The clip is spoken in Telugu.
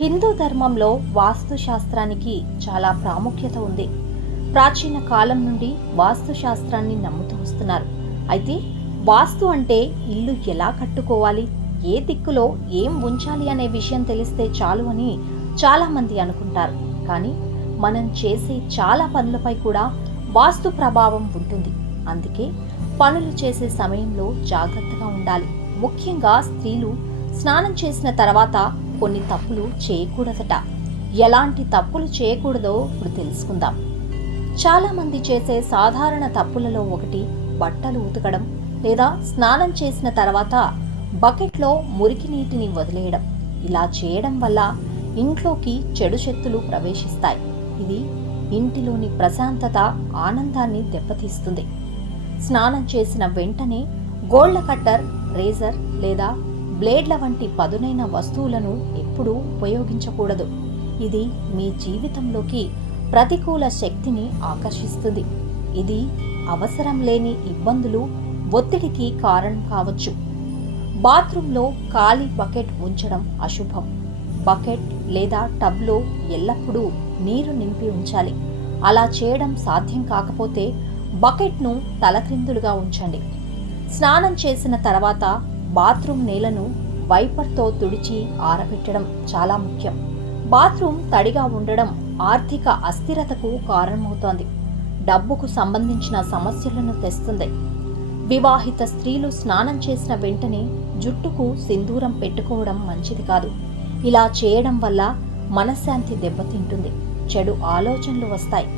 హిందూ ధర్మంలో వాస్తు శాస్త్రానికి చాలా ప్రాముఖ్యత ఉంది. ప్రాచీన కాలం నుండి వాస్తు శాస్త్రాన్ని నమ్ముతూ వస్తున్నారు. అయితే వాస్తు అంటే ఇల్లు ఎలా కట్టుకోవాలి, ఏ దిక్కులో ఏం ఉంచాలి అనే విషయం తెలిస్తే చాలు అని చాలామంది అనుకుంటారు. కానీ మనం చేసే చాలా పనులపై కూడా వాస్తు ప్రభావం ఉంటుంది. అందుకే పనులు చేసే సమయంలో జాగ్రత్తగా ఉండాలి. ముఖ్యంగా స్త్రీలు స్నానం చేసిన తర్వాత కొన్ని తప్పులు చేయకూడదట. ఎలాంటి తప్పులు చేయకూడదో ఇప్పుడు తెలుసుకుందాం. చాలా మంది చేసే సాధారణ తప్పులలో ఒకటి బట్టలు ఉతకడం లేదా స్నానం చేసిన తర్వాత బకెట్లో మురికి నీటిని వదిలేయడం. ఇలా చేయడం వల్ల ఇంట్లోకి చెడు శక్తులు ప్రవేశిస్తాయి. ఇది ఇంటిలోని ప్రశాంతత, ఆనందాన్ని దెబ్బతీస్తుంది. స్నానం చేసిన వెంటనే గోళ్ల కట్టర్, రేజర్ లేదా బ్లేడ్ల వంటి పదునైన వస్తువులను ఎప్పుడూ ఉపయోగించకూడదు. ఇది మీ జీవితంలోకి ప్రతికూల శక్తిని ఆకర్షిస్తుంది. ఇది అవసరం లేని ఇబ్బందులు, ఒత్తిడికి కారణం కావచ్చు. బాత్రూంలో ఖాళీ బకెట్ ఉంచడం అశుభం. బకెట్ లేదా టబ్లో ఎల్లప్పుడూ నీరు నింపి ఉంచాలి. అలా చేయడం సాధ్యం కాకపోతే బకెట్ను తలక్రిందులుగా ఉంచండి. స్నానం చేసిన తర్వాత బాత్రూమ్ నేలను వైపర్తో తుడిచి ఆరబెట్టడం చాలా ముఖ్యం. బాత్రూమ్ తడిగా ఉండడం ఆర్థిక అస్థిరతకు కారణమవుతోంది. డబ్బుకు సంబంధించిన సమస్యలను తెస్తుంది. వివాహిత స్త్రీలు స్నానం చేసిన వెంటనే జుట్టుకు సింధూరం పెట్టుకోవడం మంచిది కాదు. ఇలా చేయడం వల్ల మనశ్శాంతి దెబ్బతింటుంది. చెడు ఆలోచనలు వస్తాయి.